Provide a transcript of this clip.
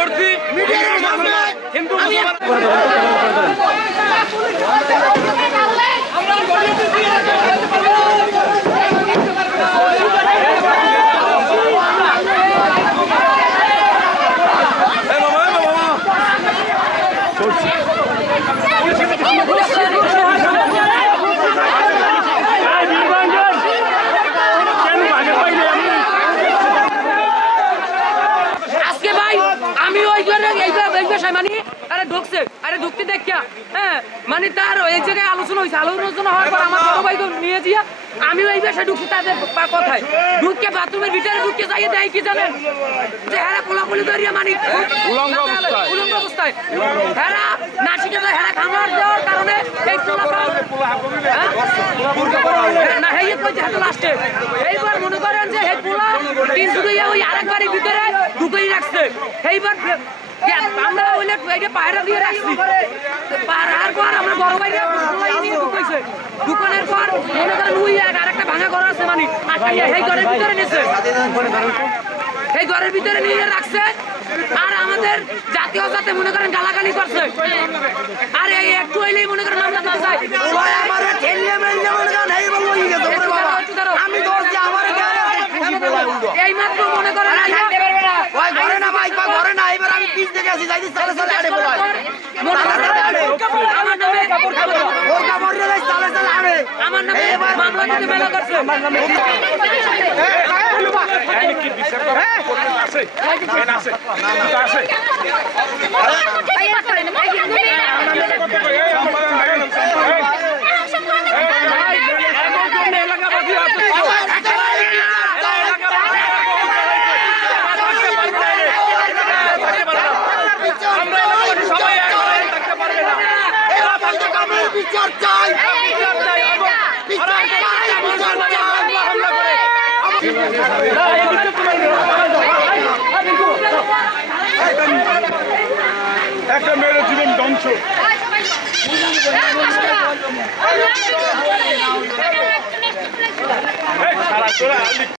ধরছি হিন্দু ঢুকতে দেখা হ্যাঁ মানে তার এই জায়গায় আলোচনা হয়েছে আলোচনা হওয়ার পর আমার বড় ভাইকে নিয়ে দিয়া আমিও এই বাসায় ঢুকছি তাদের কথায় ঢুককে বাথরুমের ভিতরে ঢুকতে যাইয়ে দেয় কি জানেন যে হ্যাঁ কোলাকুলি করিয়া মানে উলঙ্গ অবস্থায় হ্যাঁ নাসিকে হ্যাঁ খামার দেওয়ার কারণে এই না হেই কইছে হ্যাঁ লাস্টে এইবার মনে করেন যে হে পোলা কিন্তু ওই আরেকবারের ভিতরে ঢুকেই রাখছে এইবার আমরা ওইলে পায়রা দিয়ে রাখছি পাহাড় পর আমরা বড় ভাই নিয়ে ঢুকাইছে ঢুকানোর পর মনে করেন ওই আরেকটা ভাঙা ঘর আছে মানে এই ঘরের ভিতরে নিয়েছে এই ঘরের ভিতরে নিয়ে রাখছে আর আমাদের জাতীয় জাতে মনে করেন গালাগালি করছে আর এই একটু হইলেই মনে করেন মামলা দিতে চাই এই মাত্র মনে করেন আমার নামে মামলা দিতে মেলা করছে একটা মেয়ের জীবন ধ্বংস